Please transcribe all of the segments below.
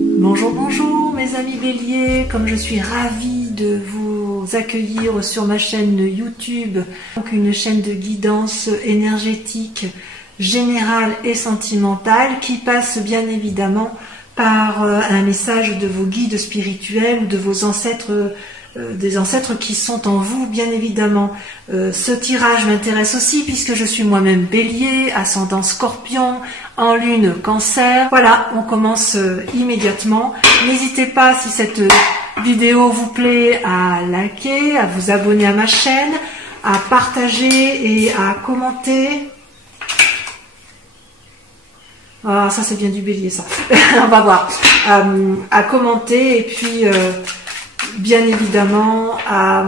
Bonjour, bonjour mes amis béliers, comme je suis ravie de vous accueillir sur ma chaîne YouTube, donc une chaîne de guidance énergétique, générale et sentimentale qui passe bien évidemment par un message de vos guides spirituels ou de vos ancêtres, des ancêtres qui sont en vous bien évidemment. Ce tirage m'intéresse aussi puisque je suis moi-même bélier, ascendant scorpion, en lune cancer. Voilà, on commence immédiatement. N'hésitez pas, si cette vidéo vous plaît, à liker, à vous abonner à ma chaîne, à partager et à commenter. Ah, ça c'est bien du bélier ça. On va voir. À commenter et puis bien évidemment à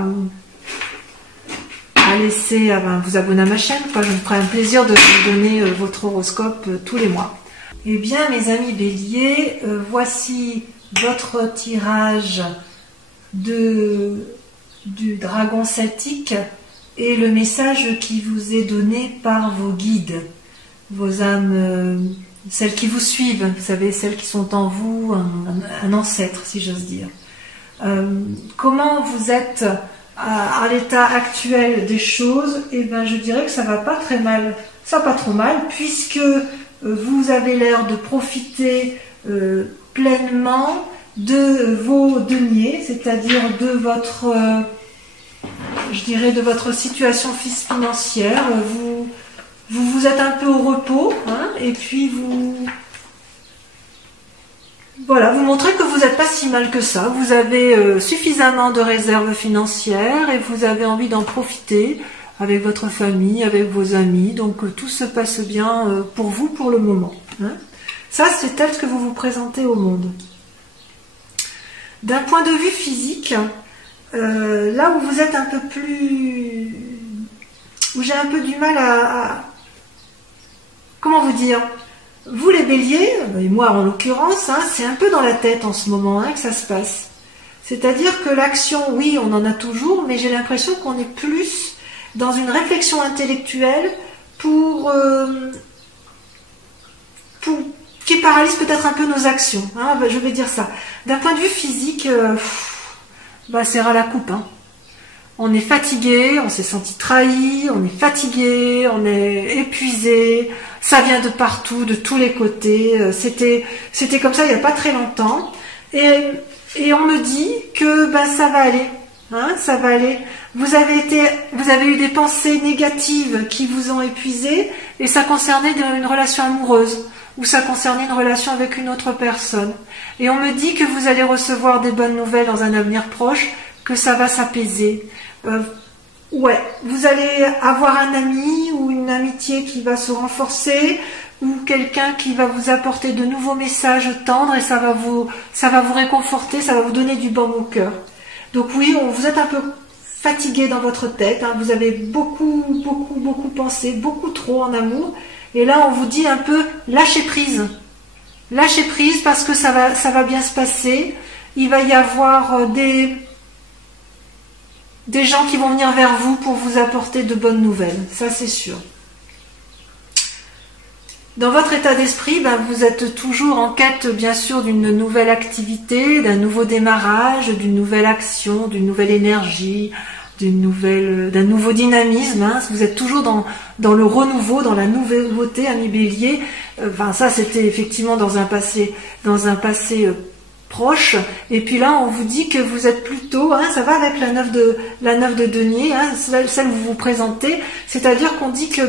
laisser, vous abonner à ma chaîne, quoi. Je me ferai un plaisir de vous donner votre horoscope tous les mois. Eh bien mes amis béliers, voici votre tirage du dragon celtique et le message qui vous est donné par vos guides, vos âmes, celles qui vous suivent, vous savez, celles qui sont en vous, un ancêtre si j'ose dire. Comment vous êtes à l'état actuel des choses? Eh bien, je dirais que ça va pas très mal, ça va pas trop mal, puisque vous avez l'air de profiter pleinement de vos deniers, c'est-à-dire de votre, je dirais, de votre situation financière. Vous êtes un peu au repos, hein, et puis voilà, vous montrez que vous n'êtes pas si mal que ça, vous avez suffisamment de réserves financières et vous avez envie d'en profiter avec votre famille, avec vos amis, donc tout se passe bien pour vous pour le moment. Hein. Ça, c'est tel que vous vous présentez au monde. D'un point de vue physique, là où vous êtes un peu plus... où j'ai un peu du mal à... Comment vous dire ? Vous les béliers, et moi en l'occurrence, hein, c'est un peu dans la tête en ce moment que ça se passe. C'est-à-dire que l'action, oui, on en a toujours, mais j'ai l'impression qu'on est plus dans une réflexion intellectuelle qui paralyse peut-être un peu nos actions. Hein, je vais dire ça. D'un point de vue physique, c'est ras la coupe. Hein. On est fatigué, on s'est senti trahi, on est fatigué, on est épuisé, ça vient de partout, de tous les côtés. C'était comme ça il n'y a pas très longtemps. Et on me dit que ça va aller. Hein, ça va aller. Vous avez eu des pensées négatives qui vous ont épuisé et ça concernait une relation amoureuse ou ça concernait une relation avec une autre personne. Et on me dit que vous allez recevoir des bonnes nouvelles dans un avenir proche, que ça va s'apaiser. Ouais, vous allez avoir un ami ou une amitié qui va se renforcer ou quelqu'un qui va vous apporter de nouveaux messages tendres et ça va vous réconforter, ça va vous donner du baume au cœur. Donc oui, vous êtes un peu fatigué dans votre tête, hein, vous avez beaucoup pensé, beaucoup trop en amour et là on vous dit un peu lâchez prise. Lâchez prise parce que ça va bien se passer, il va y avoir des gens qui vont venir vers vous pour vous apporter de bonnes nouvelles, ça c'est sûr. Dans votre état d'esprit, vous êtes toujours en quête bien sûr d'une nouvelle activité, d'un nouveau démarrage, d'une nouvelle action, d'une nouvelle énergie, d'un nouveau dynamisme. Hein. Vous êtes toujours dans le renouveau, dans la nouveauté, ami bélier. Ça c'était effectivement dans un passé proche, et puis là on vous dit que vous êtes plutôt, hein, ça va avec la 9 de denier, hein, celle où vous vous présentez, c'est-à-dire qu'on dit que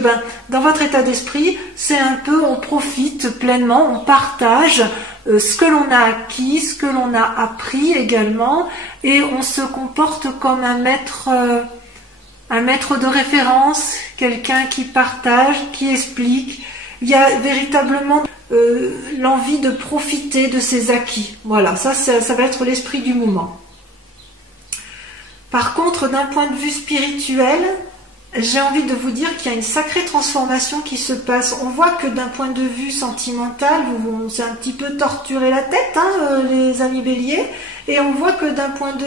dans votre état d'esprit, c'est un peu, on profite pleinement, on partage ce que l'on a acquis, ce que l'on a appris également, et on se comporte comme un maître de référence, quelqu'un qui partage, qui explique. Il y a véritablement l'envie de profiter de ses acquis. Voilà, ça va être l'esprit du moment. Par contre, d'un point de vue spirituel, j'ai envie de vous dire qu'il y a une sacrée transformation qui se passe. On voit que d'un point de vue sentimental, on s'est un petit peu torturé la tête, hein, les amis béliers, et on voit que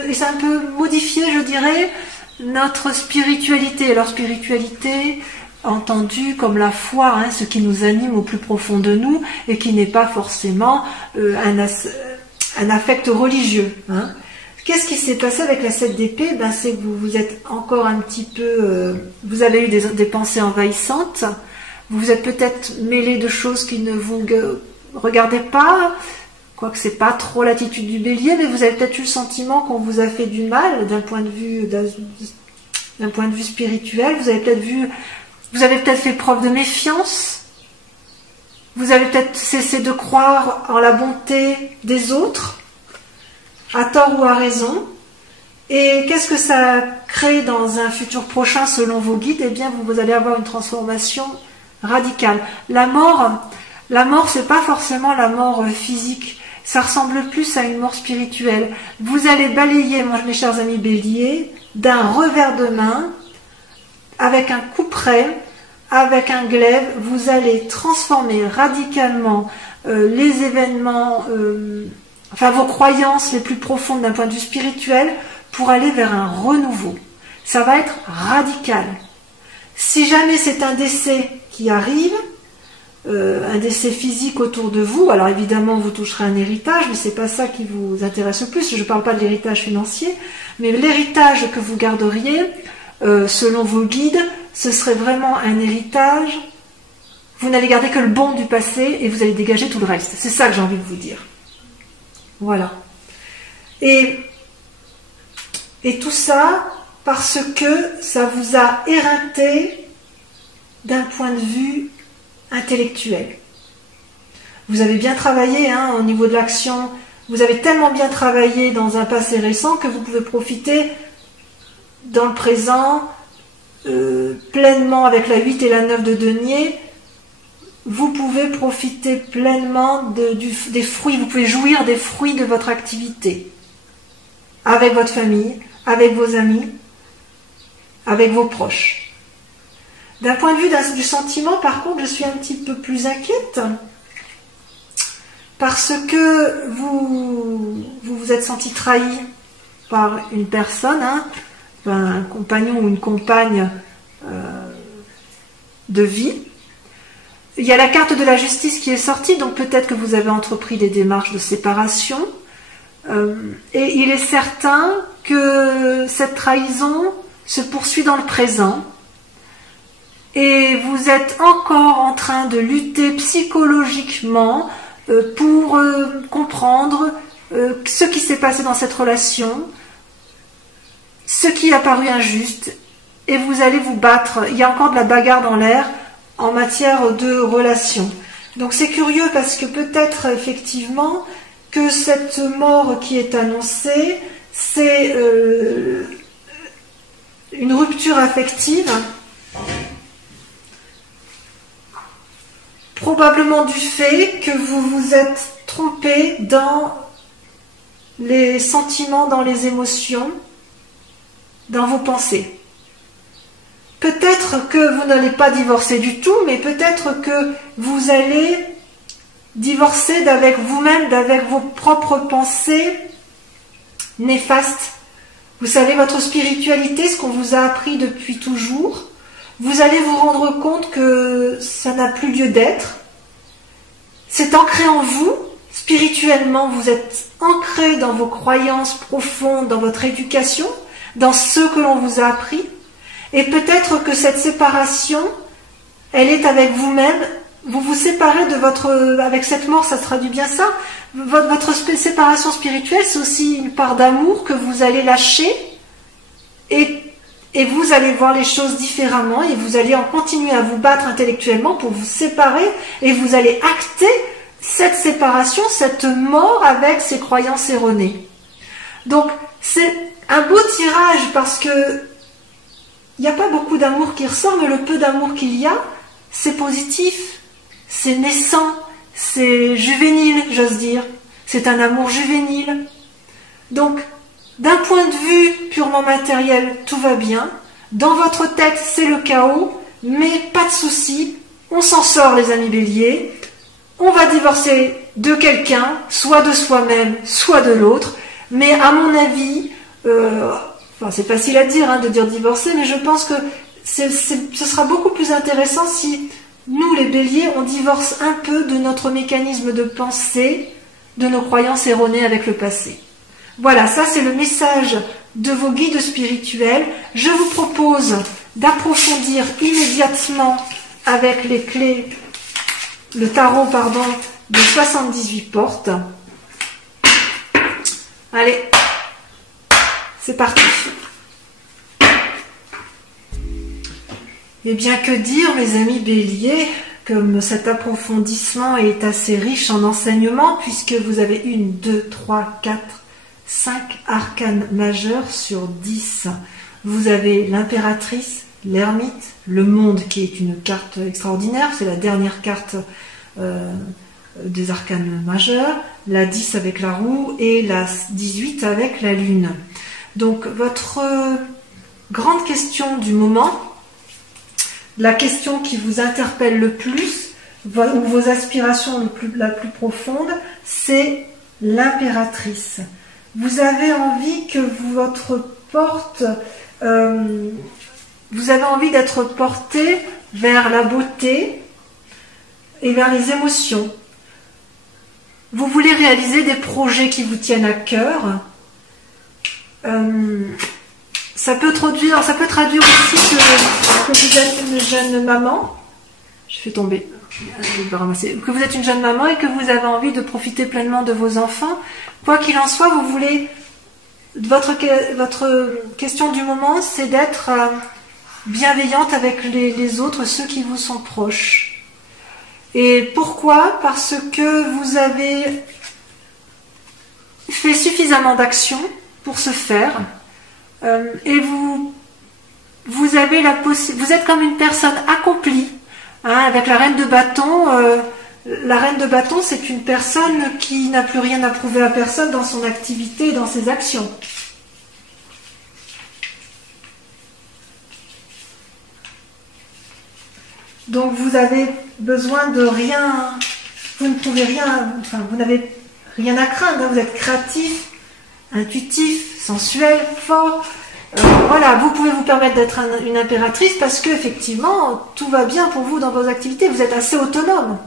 et c'est un peu modifié, je dirais, notre spiritualité. Alors spiritualité, entendu comme la foi, hein, ce qui nous anime au plus profond de nous et qui n'est pas forcément un affect religieux. Hein. Qu'est-ce qui s'est passé avec la 7 d'épée? Ben, c'est que vous êtes encore un petit peu... vous avez eu des pensées envahissantes. Vous vous êtes peut-être mêlé de choses qui ne vous regardez pas. Quoique c'est pas trop l'attitude du bélier, mais vous avez peut-être eu le sentiment qu'on vous a fait du mal d'un point de vue spirituel. Vous avez peut-être fait preuve de méfiance. Vous avez peut-être cessé de croire en la bonté des autres, à tort ou à raison. Et qu'est-ce que ça crée dans un futur prochain selon vos guides? Eh bien, vous allez avoir une transformation radicale. La mort, c'est pas forcément la mort physique. Ça ressemble plus à une mort spirituelle. Vous allez balayer, moi, mes chers amis béliers, d'un revers de main, avec un coup près, avec un glaive, vous allez transformer radicalement les événements, vos croyances les plus profondes d'un point de vue spirituel pour aller vers un renouveau. Ça va être radical. Si jamais c'est un décès qui arrive, un décès physique autour de vous, alors évidemment vous toucherez un héritage, mais c'est pas ça qui vous intéresse le plus. Je ne parle pas de l'héritage financier, mais l'héritage que vous garderiez, selon vos guides, ce serait vraiment un héritage. Vous n'allez garder que le bon du passé et vous allez dégager tout le reste. C'est ça que j'ai envie de vous dire. Voilà. Et tout ça parce que ça vous a éreinté d'un point de vue intellectuel. Vous avez bien travaillé au niveau de l'action, vous avez tellement bien travaillé dans un passé récent que vous pouvez profiter dans le présent pleinement avec la 8 et la 9 de denier. Vous pouvez profiter pleinement des fruits, vous pouvez jouir des fruits de votre activité avec votre famille, avec vos amis, avec vos proches. D'un point de vue du sentiment, par contre, je suis un petit peu plus inquiète parce que vous vous êtes senti trahi par une personne, un compagnon ou une compagne de vie. Il y a la carte de la justice qui est sortie, donc peut-être que vous avez entrepris des démarches de séparation. Et il est certain que cette trahison se poursuit dans le présent. Et vous êtes encore en train de lutter psychologiquement pour comprendre ce qui s'est passé dans cette relation, ce qui a paru injuste, et vous allez vous battre. Il y a encore de la bagarre dans l'air en matière de relation. Donc c'est curieux parce que peut-être effectivement que cette mort qui est annoncée, c'est une rupture affective, probablement du fait que vous vous êtes trompé dans les sentiments, dans les émotions, dans vos pensées. Peut-être que vous n'allez pas divorcer du tout, mais peut-être que vous allez divorcer d'avec vous-même, d'avec vos propres pensées néfastes. Vous savez, votre spiritualité, ce qu'on vous a appris depuis toujours, vous allez vous rendre compte que ça n'a plus lieu d'être. C'est ancré en vous, spirituellement, vous êtes ancré dans vos croyances profondes, dans votre éducation, dans ce que l'on vous a appris. Et peut-être que cette séparation, elle est avec vous-même. Vous vous séparez de votre... Avec cette mort, ça se traduit bien ça. Votre séparation spirituelle, c'est aussi une part d'amour que vous allez lâcher. Et vous allez voir les choses différemment. Et vous allez en continuer à vous battre intellectuellement pour vous séparer. Et vous allez acter cette séparation, cette mort avec ces croyances erronées. Donc, c'est un beau tirage parce que il n'y a pas beaucoup d'amour qui ressort, mais le peu d'amour qu'il y a, c'est positif, c'est naissant, c'est juvénile, j'ose dire. C'est un amour juvénile. Donc, d'un point de vue purement matériel, tout va bien. Dans votre tête, c'est le chaos, mais pas de souci. On s'en sort, les amis béliers. On va divorcer de quelqu'un, soit de soi-même, soit de l'autre. Mais à mon avis... c'est facile à dire, de dire divorcer, mais je pense que ce sera beaucoup plus intéressant si nous, les béliers, on divorce un peu de notre mécanisme de pensée de nos croyances erronées avec le passé. Voilà, ça c'est le message de vos guides spirituels. Je vous propose d'approfondir immédiatement avec les clés, le tarot, pardon, de 78 portes. Allez, c'est parti. Eh bien, que dire, mes amis béliers, comme cet approfondissement est assez riche en enseignements, puisque vous avez 1, 2, 3, 4, 5 arcanes majeurs sur 10. Vous avez l'impératrice, l'ermite, le monde qui est une carte extraordinaire, c'est la dernière carte des arcanes majeurs, la 10 avec la roue et la 18 avec la lune. Donc votre grande question du moment, la question qui vous interpelle le plus, ou vos aspirations la plus profonde, c'est l'impératrice. Vous avez envie que votre porte, vous avez envie d'être porté vers la beauté et vers les émotions. Vous voulez réaliser des projets qui vous tiennent à cœur. Ça peut traduire aussi que vous êtes une jeune maman. Je fais tomber. Je vais ramasser. Que vous êtes une jeune maman et que vous avez envie de profiter pleinement de vos enfants. Quoi qu'il en soit, vous voulez. Votre question du moment, c'est d'être bienveillante avec les autres, ceux qui vous sont proches. Et pourquoi? Parce que vous avez fait suffisamment d'actions pour ce faire. Et vous avez vous êtes comme une personne accomplie, hein, avec la reine de bâton. La reine de bâton, c'est une personne qui n'a plus rien à prouver à personne dans son activité et dans ses actions. Donc vous avez besoin de rien, vous ne pouvez rien, enfin vous n'avez rien à craindre, hein, vous êtes créatif, intuitif, sensuel, fort. Voilà, vous pouvez vous permettre d'être une impératrice parce que effectivement tout va bien pour vous dans vos activités, vous êtes assez autonome.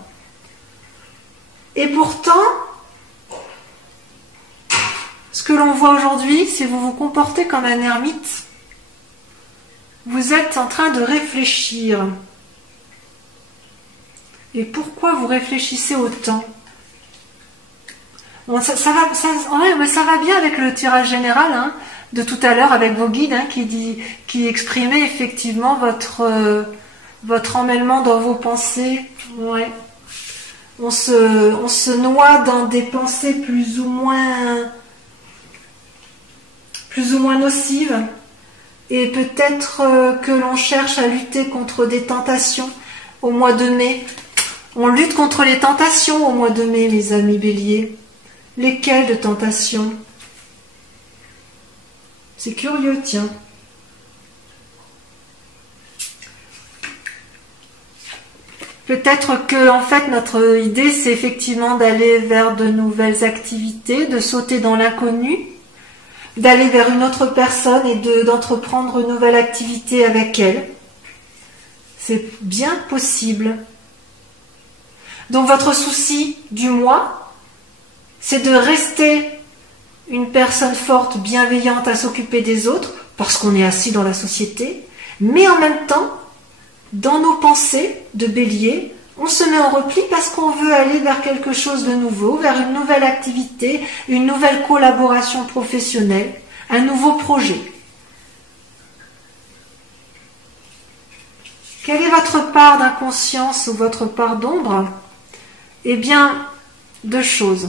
Et pourtant, ce que l'on voit aujourd'hui, c'est que vous vous comportez comme un ermite. Vous êtes en train de réfléchir. Et pourquoi vous réfléchissez autant? Bon, ça va bien avec le tirage général, hein, de tout à l'heure avec vos guides, hein, qui exprimaient effectivement votre emmêlement dans vos pensées. Ouais. On se noie dans des pensées plus ou moins nocives, et peut-être que l'on cherche à lutter contre des tentations au mois de mai. On lutte contre les tentations au mois de mai, mes amis béliers. Lesquelles de tentations? C'est curieux, tiens. Peut-être que, en fait, notre idée, c'est effectivement d'aller vers de nouvelles activités, de sauter dans l'inconnu, d'aller vers une autre personne et d'entreprendre une nouvelle activité avec elle. C'est bien possible. Donc votre souci du mois, c'est de rester une personne forte, bienveillante à s'occuper des autres, parce qu'on est assis dans la société, mais en même temps, dans nos pensées de bélier, on se met en repli parce qu'on veut aller vers quelque chose de nouveau, vers une nouvelle activité, une nouvelle collaboration professionnelle, un nouveau projet. Quelle est votre part d'inconscience ou votre part d'ombre? Eh bien, deux choses.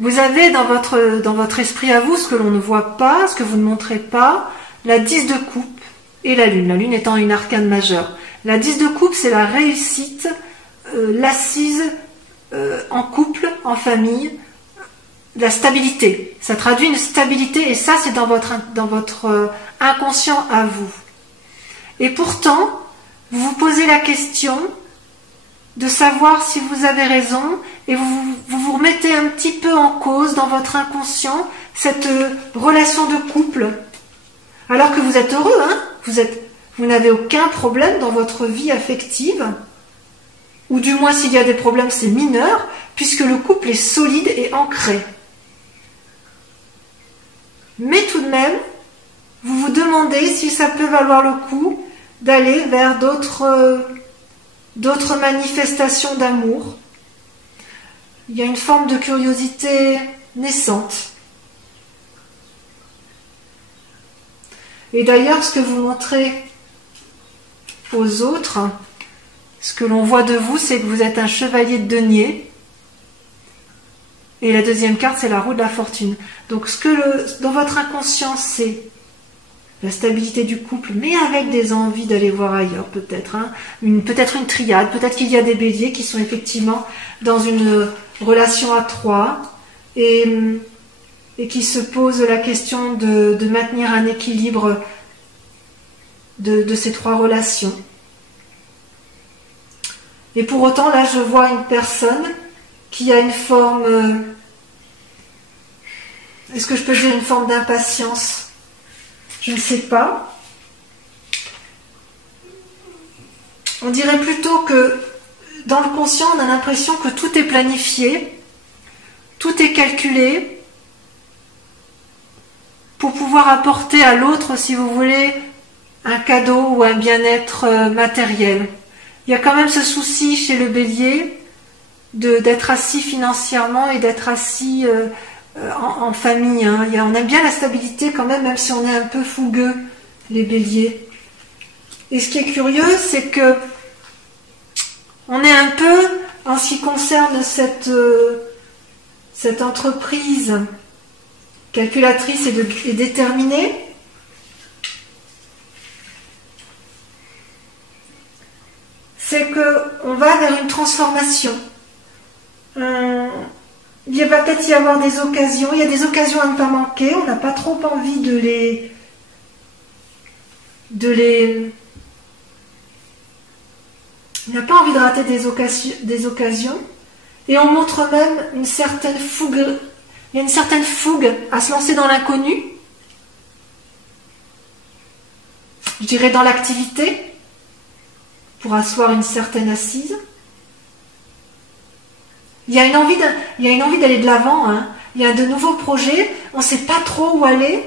Vous avez dans votre esprit à vous, ce que l'on ne voit pas, ce que vous ne montrez pas, la 10 de coupe et la lune étant une arcane majeure. La 10 de coupe, c'est la réussite, l'assise en couple, en famille, la stabilité. Ça traduit une stabilité et ça, c'est dans votre inconscient à vous. Et pourtant, vous vous posez la question de savoir si vous avez raison et vous remettez un petit peu en cause dans votre inconscient cette relation de couple. Alors que vous êtes heureux, hein, vous n'avez aucun problème dans votre vie affective ou du moins s'il y a des problèmes, c'est mineur, puisque le couple est solide et ancré. Mais tout de même, vous vous demandez si ça peut valoir le coup d'aller vers d'autres manifestations d'amour. Il y a une forme de curiosité naissante. Et d'ailleurs, ce que vous montrez aux autres, ce que l'on voit de vous, c'est que vous êtes un chevalier de denier. Et la deuxième carte, c'est la roue de la fortune. Donc, dans votre inconscient, c'est la stabilité du couple, mais avec des envies d'aller voir ailleurs, peut-être. Hein. Peut-être une triade, peut-être qu'il y a des béliers qui sont effectivement dans une relation à trois et qui se posent la question de maintenir un équilibre de ces trois relations. Et pour autant, là, je vois une personne qui a une forme, est-ce que je peux dire une forme d'impatience? Je ne sais pas. On dirait plutôt que dans le conscient, on a l'impression que tout est planifié, tout est calculé pour pouvoir apporter à l'autre, si vous voulez, un cadeau ou un bien-être matériel. Il y a quand même ce souci chez le bélier d'être assis financièrement et d'être assis en famille. Hein. On aime bien la stabilité quand même si on est un peu fougueux, les béliers. Et ce qui est curieux, c'est que on est un peu, en ce qui concerne cette entreprise calculatrice et déterminée, c'est qu'on va vers une transformation. Il va peut-être y avoir des occasions, il y a des occasions à ne pas manquer, on n'a pas trop envie de on n'a pas envie de rater des occasions, et on montre même une certaine fougue, il y a une certaine fougue à se lancer dans l'inconnu, je dirais dans l'activité, pour asseoir une certaine assise. Il y a une envie d'aller de l'avant, hein. Il y a de nouveaux projets, on ne sait pas trop où aller,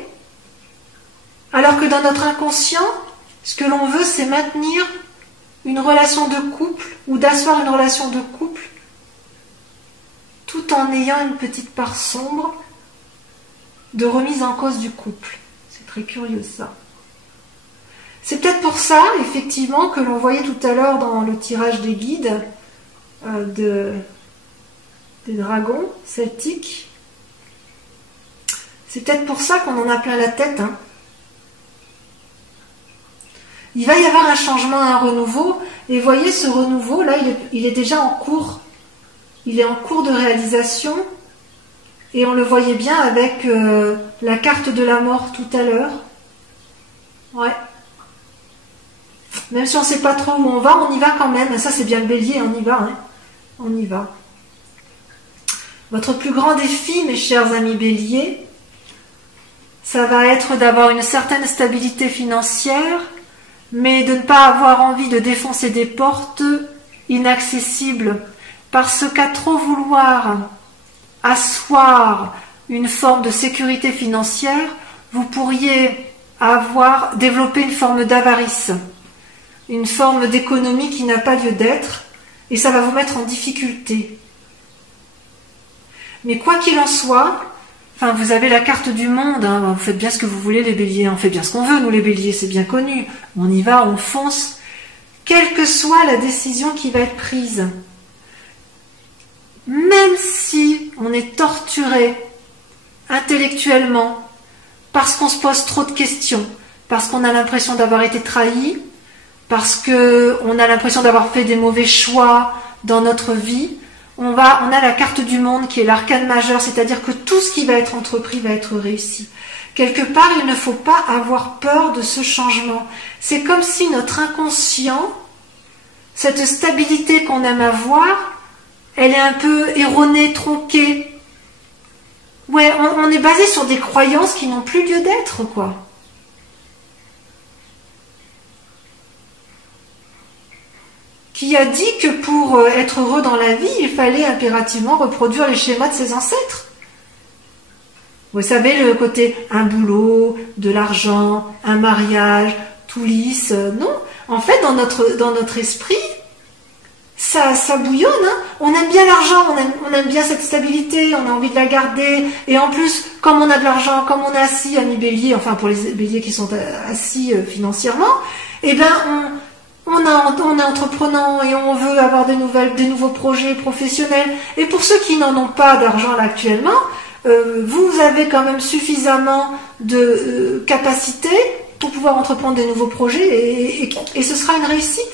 alors que dans notre inconscient, ce que l'on veut, c'est maintenir une relation de couple, ou d'asseoir une relation de couple, tout en ayant une petite part sombre de remise en cause du couple. C'est très curieux ça. C'est peut-être pour ça, effectivement, que l'on voyait tout à l'heure dans le tirage des guides des dragons celtiques. C'est peut-être pour ça qu'on en a plein la tête. Hein. Il va y avoir un changement, un renouveau. Et voyez, ce renouveau, là, il est déjà en cours. Il est en cours de réalisation. Et on le voyait bien avec la carte de la mort tout à l'heure. Ouais. Même si on ne sait pas trop où on y va quand même. Ça, c'est bien le bélier, on y va. Hein. On y va. Votre plus grand défi, mes chers amis béliers, ça va être d'avoir une certaine stabilité financière, mais de ne pas avoir envie de défoncer des portes inaccessibles, parce qu'à trop vouloir asseoir une forme de sécurité financière, vous pourriez développer une forme d'avarice, une forme d'économie qui n'a pas lieu d'être, et ça va vous mettre en difficulté. Mais quoi qu'il en soit, enfin, vous avez la carte du monde, hein, vous faites bien ce que vous voulez les béliers, on fait bien ce qu'on veut, nous les béliers, c'est bien connu, on y va, on fonce, quelle que soit la décision qui va être prise. Même si on est torturé intellectuellement, parce qu'on se pose trop de questions, parce qu'on a l'impression d'avoir été trahi, parce qu'on a l'impression d'avoir fait des mauvais choix dans notre vie, on a la carte du monde qui est l'arcane majeur, c'est-à-dire que tout ce qui va être entrepris va être réussi. Quelque part, il ne faut pas avoir peur de ce changement. C'est comme si notre inconscient, cette stabilité qu'on aime avoir, elle est un peu erronée, tronquée. Ouais, on est basé sur des croyances qui n'ont plus lieu d'être, quoi. qui a dit que pour être heureux dans la vie, il fallait impérativement reproduire les schémas de ses ancêtres. Vous savez, le côté un boulot, de l'argent, un mariage, tout lisse, non. En fait, dans notre esprit, ça bouillonne. Hein. On aime bien l'argent, on aime bien cette stabilité, on a envie de la garder. Et en plus, comme on a de l'argent, comme on est assis, amis béliers, enfin pour les béliers qui sont assis financièrement, eh ben on est entreprenant et on veut avoir des nouveaux projets professionnels. Et pour ceux qui n'en ont pas d'argent là actuellement, vous avez quand même suffisamment de capacité pour pouvoir entreprendre des nouveaux projets et ce sera une réussite.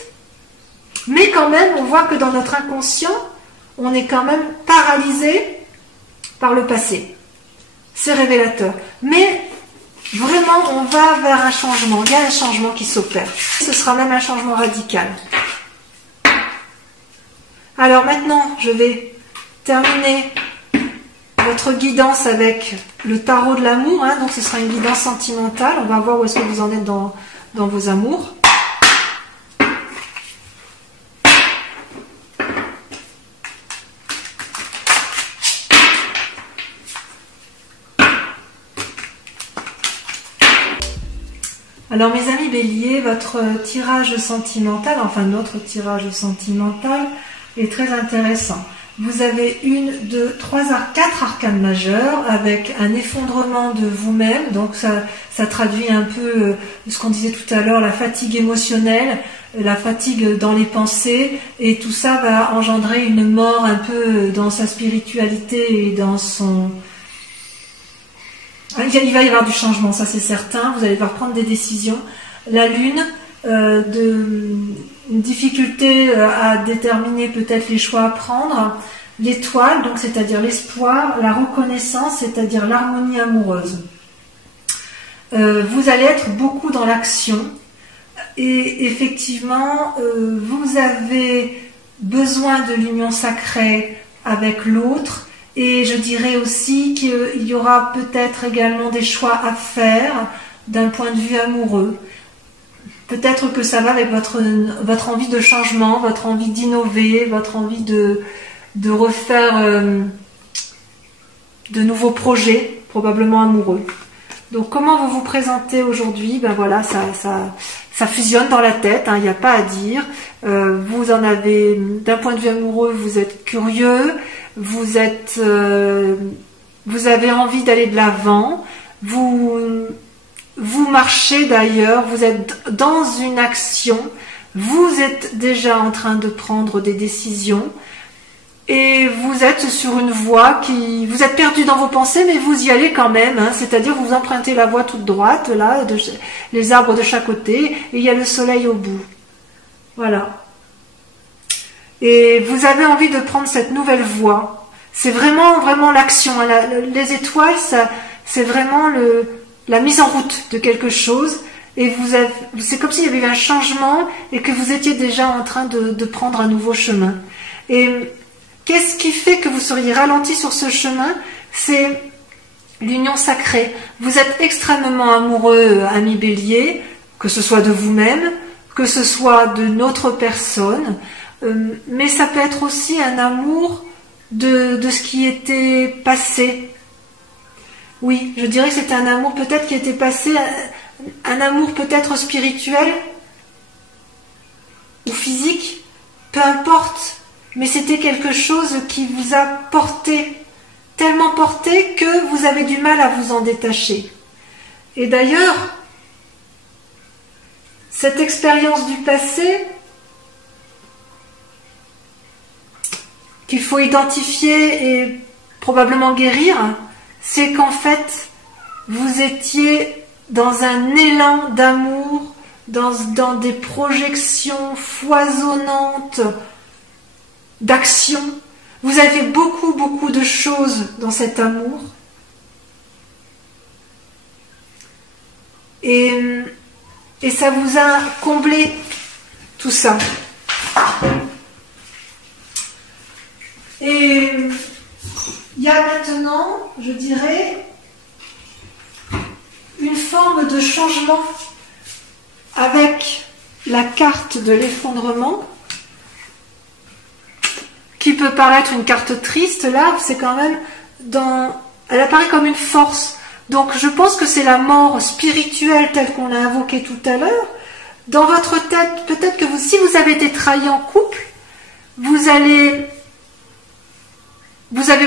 Mais quand même, on voit que dans notre inconscient, on est quand même paralysé par le passé. C'est révélateur. Mais vraiment, on va vers un changement. Il y a un changement qui s'opère. Ce sera même un changement radical. Alors maintenant, je vais terminer votre guidance avec le tarot de l'amour. Hein. Donc ce sera une guidance sentimentale. On va voir où est-ce que vous en êtes dans vos amours. Alors mes amis béliers, votre tirage sentimental, enfin notre tirage sentimental est très intéressant. Vous avez 4 arcanes majeures avec un effondrement de vous-même, donc ça traduit un peu ce qu'on disait tout à l'heure, la fatigue émotionnelle, la fatigue dans les pensées, et tout ça va engendrer une mort un peu dans sa spiritualité et dans son... Il va y avoir du changement, ça c'est certain, vous allez devoir prendre des décisions. La lune, une difficulté à déterminer peut-être les choix à prendre. L'étoile, donc c'est-à-dire l'espoir, la reconnaissance, c'est-à-dire l'harmonie amoureuse. Vous allez être beaucoup dans l'action et effectivement, vous avez besoin de l'union sacrée avec l'autre. Et je dirais aussi qu'il y aura peut-être également des choix à faire d'un point de vue amoureux. Peut-être que ça va avec votre envie de changement, votre envie d'innover, votre envie de refaire de nouveaux projets, probablement amoureux. Donc comment vous vous présentez aujourd'hui? Ben voilà, ça fusionne dans la tête, hein, il n'y a pas à dire. Vous en avez, d'un point de vue amoureux, vous êtes curieux. Vous avez envie d'aller de l'avant, vous marchez d'ailleurs, vous êtes dans une action, vous êtes déjà en train de prendre des décisions et vous êtes sur une voie vous êtes perdu dans vos pensées mais vous y allez quand même, hein, c'est-à-dire vous empruntez la voie toute droite, là, les arbres de chaque côté et il y a le soleil au bout. Voilà. Et vous avez envie de prendre cette nouvelle voie. C'est vraiment l'action. Les étoiles, c'est vraiment la mise en route de quelque chose. Et c'est comme s'il y avait eu un changement et que vous étiez déjà en train de prendre un nouveau chemin. Et qu'est-ce qui fait que vous seriez ralenti sur ce chemin? C'est l'union sacrée. Vous êtes extrêmement amoureux, ami bélier, que ce soit de vous-même, que ce soit d'une autre personne. Mais ça peut être aussi un amour de ce qui était passé. Oui, je dirais que c'est un amour peut-être qui était passé, un amour peut-être spirituel ou physique, peu importe, mais c'était quelque chose qui vous a porté, tellement porté que vous avez du mal à vous en détacher. Et d'ailleurs, cette expérience du passé, qu'il faut identifier et probablement guérir, c'est qu'en fait, vous étiez dans un élan d'amour, dans des projections foisonnantes d'action. Vous avez beaucoup de choses dans cet amour. Et ça vous a comblé tout ça. Et il y a maintenant, je dirais, une forme de changement avec la carte de l'effondrement. qui peut paraître une carte triste, là, c'est quand même elle apparaît comme une force. Donc je pense que c'est la mort spirituelle telle qu'on l'a invoquée tout à l'heure. Dans votre tête, peut-être que si vous avez été trahi en couple, vous avez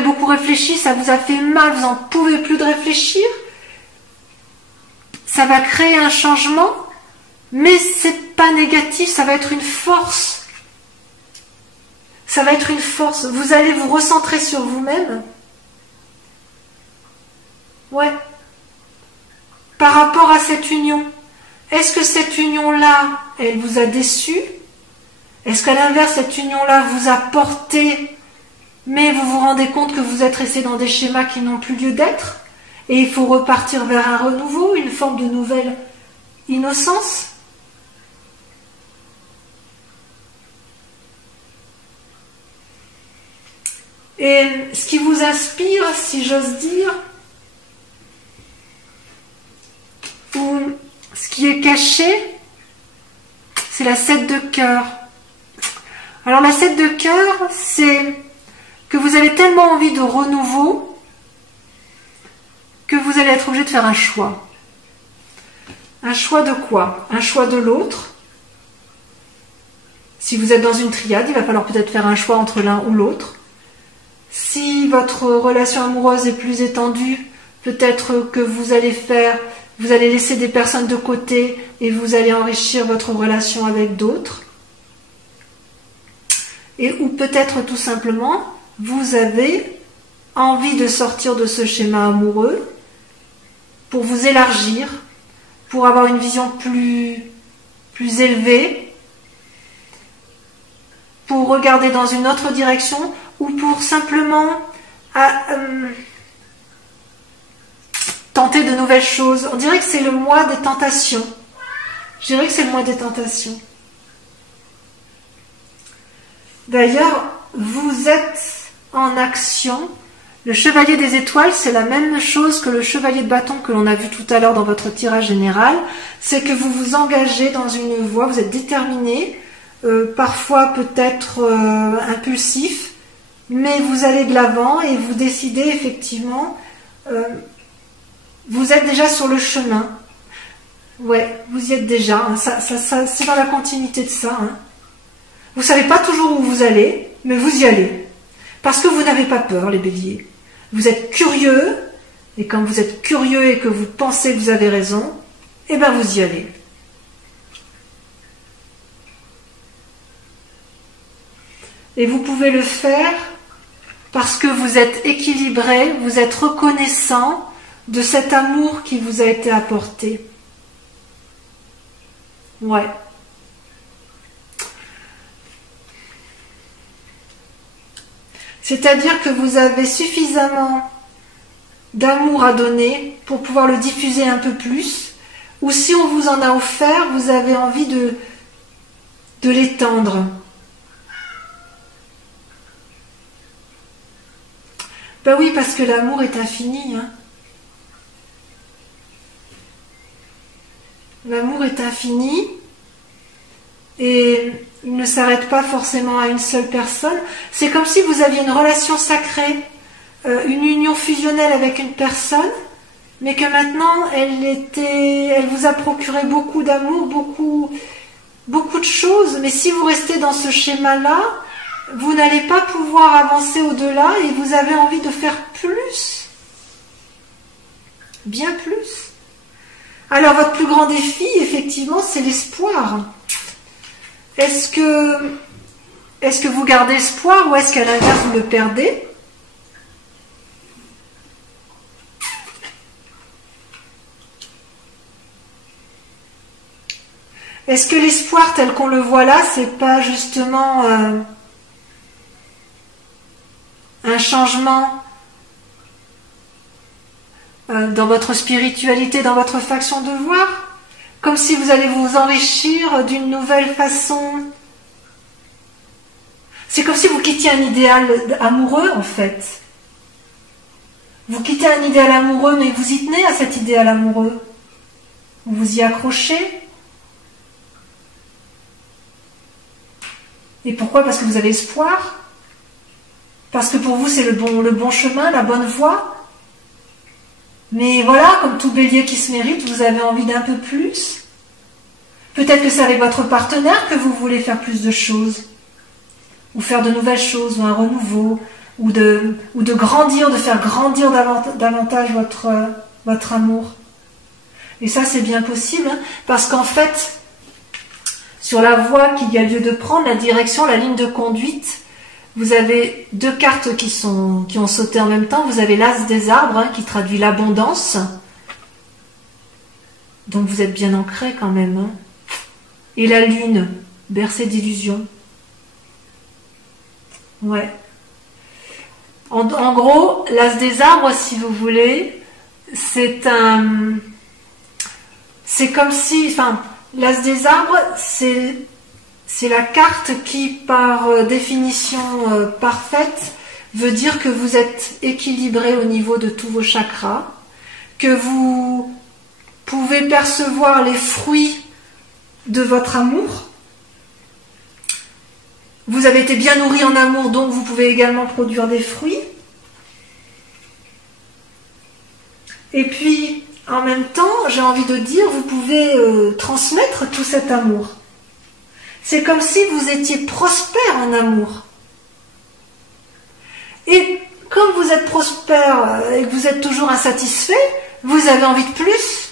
beaucoup réfléchi, ça vous a fait mal, vous n'en pouvez plus de réfléchir. Ça va créer un changement, mais c'est pas négatif, ça va être une force. Ça va être une force. Vous allez vous recentrer sur vous-même. Ouais. Par rapport à cette union. Est-ce que cette union-là, elle vous a déçu? Est-ce qu'à l'inverse, cette union-là vous a porté, mais vous vous rendez compte que vous êtes resté dans des schémas qui n'ont plus lieu d'être? Et il faut repartir vers un renouveau, une forme de nouvelle innocence? Et ce qui vous inspire, si j'ose dire, ou ce qui est caché, c'est la 7 de cœur. Alors la 7 de cœur, c'est que vous avez tellement envie de renouveau que vous allez être obligé de faire un choix. Un choix de quoi? Un choix de l'autre. Si vous êtes dans une triade, il va falloir peut-être faire un choix entre l'un ou l'autre. Si votre relation amoureuse est plus étendue, peut-être que vous allez laisser des personnes de côté et vous allez enrichir votre relation avec d'autres. Ou peut-être tout simplement, vous avez envie de sortir de ce schéma amoureux pour vous élargir, pour avoir une vision plus élevée, pour regarder dans une autre direction, ou pour simplement tenter de nouvelles choses. On dirait que c'est le mois des tentations. Je dirais que c'est le mois des tentations. D'ailleurs, vous êtes en action. Le chevalier des étoiles, c'est la même chose que le chevalier de bâton que l'on a vu tout à l'heure dans votre tirage général. C'est que vous vous engagez dans une voie, vous êtes déterminé, parfois peut-être impulsif, mais vous allez de l'avant et vous décidez effectivement, vous êtes déjà sur le chemin. Ouais, vous y êtes déjà, hein, ça, c'est dans la continuité de ça. Hein. Vous ne savez pas toujours où vous allez, mais vous y allez. Parce que vous n'avez pas peur, les béliers. Vous êtes curieux, et quand vous êtes curieux et que vous pensez que vous avez raison, eh bien vous y allez. Et vous pouvez le faire parce que vous êtes équilibré, vous êtes reconnaissant de cet amour qui vous a été apporté. Ouais. C'est-à-dire que vous avez suffisamment d'amour à donner pour pouvoir le diffuser un peu plus, ou si on vous en a offert, vous avez envie de l'étendre. Ben oui, parce que l'amour est infini. Hein. L'amour est infini et il ne s'arrête pas forcément à une seule personne. C'est comme si vous aviez une relation sacrée, une union fusionnelle avec une personne, mais que maintenant elle vous a procuré beaucoup d'amour, beaucoup de choses. Mais si vous restez dans ce schéma-là, vous n'allez pas pouvoir avancer au-delà et vous avez envie de faire plus. Bien plus. Alors votre plus grand défi, effectivement, c'est l'espoir. Est-ce que vous gardez espoir ou est-ce qu'à l'inverse vous le perdez? Est-ce que l'espoir tel qu'on le voit là, c'est pas justement un changement dans votre spiritualité, dans votre façon de voir? Comme si vous allez vous enrichir d'une nouvelle façon. C'est comme si vous quittiez un idéal amoureux, en fait. Vous quittez un idéal amoureux, mais vous y tenez à cet idéal amoureux. Vous vous y accrochez. Et pourquoi? Parce que vous avez espoir. parce que pour vous c'est le bon chemin, la bonne voie. Mais voilà, comme tout bélier qui se mérite, vous avez envie d'un peu plus. Peut-être que c'est avec votre partenaire que vous voulez faire plus de choses, ou faire de nouvelles choses, ou un renouveau, ou de grandir, de faire grandir davantage votre amour. Et ça, c'est bien possible, hein, parce qu'en fait, sur la voie qu'il y a lieu de prendre, la direction, la ligne de conduite, vous avez deux cartes qui ont sauté en même temps. Vous avez l'As des arbres, hein, qui traduit l'abondance. Donc vous êtes bien ancré quand même. Hein. Et la lune, bercée d'illusions. Ouais. En gros, l'As des arbres, si vous voulez, c'est comme si, enfin, l'As des arbres, c'est la carte qui, par définition parfaite, veut dire que vous êtes équilibré au niveau de tous vos chakras, que vous pouvez percevoir les fruits de votre amour. Vous avez été bien nourri en amour, donc vous pouvez également produire des fruits. Et puis, en même temps, j'ai envie de dire, vous pouvez transmettre tout cet amour. C'est comme si vous étiez prospère en amour. Et comme vous êtes prospère et que vous êtes toujours insatisfait, vous avez envie de plus.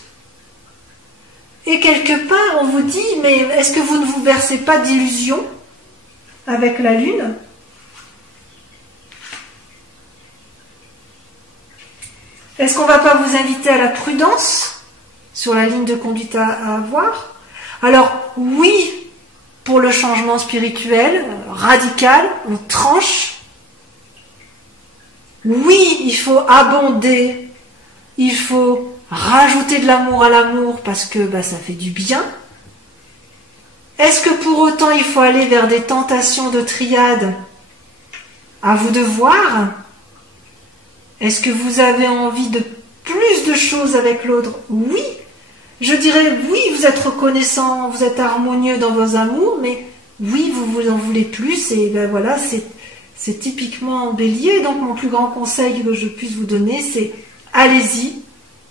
Et quelque part, on vous dit, mais est-ce que vous ne vous bercez pas d'illusions avec la lune ? Est-ce qu'on ne va pas vous inviter à la prudence sur la ligne de conduite à avoir ? Alors, oui, pour le changement spirituel, radical, on tranche. Oui, il faut abonder, il faut rajouter de l'amour à l'amour parce que ça fait du bien. Est-ce que pour autant il faut aller vers des tentations de triade ? À vous de voir. Est-ce que vous avez envie de plus de choses avec l'autre ? Oui. Je dirais oui, vous êtes reconnaissant, vous êtes harmonieux dans vos amours, mais oui, vous en voulez plus, et voilà, c'est typiquement bélier. Donc mon plus grand conseil que je puisse vous donner, c'est allez-y,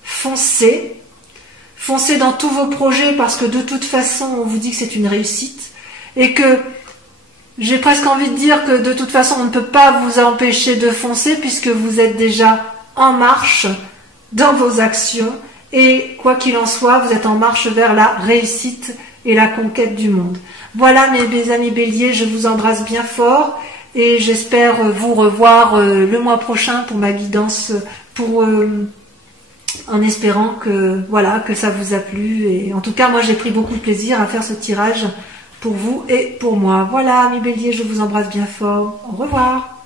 foncez dans tous vos projets, parce que de toute façon, on vous dit que c'est une réussite, et que j'ai presque envie de dire que de toute façon, on ne peut pas vous empêcher de foncer, puisque vous êtes déjà en marche dans vos actions, et quoi qu'il en soit, vous êtes en marche vers la réussite et la conquête du monde. Voilà mes amis béliers, je vous embrasse bien fort et j'espère vous revoir le mois prochain pour ma guidance, en espérant que ça vous a plu. Et en tout cas, moi j'ai pris beaucoup de plaisir à faire ce tirage pour vous et pour moi. Voilà mes béliers, je vous embrasse bien fort. Au revoir.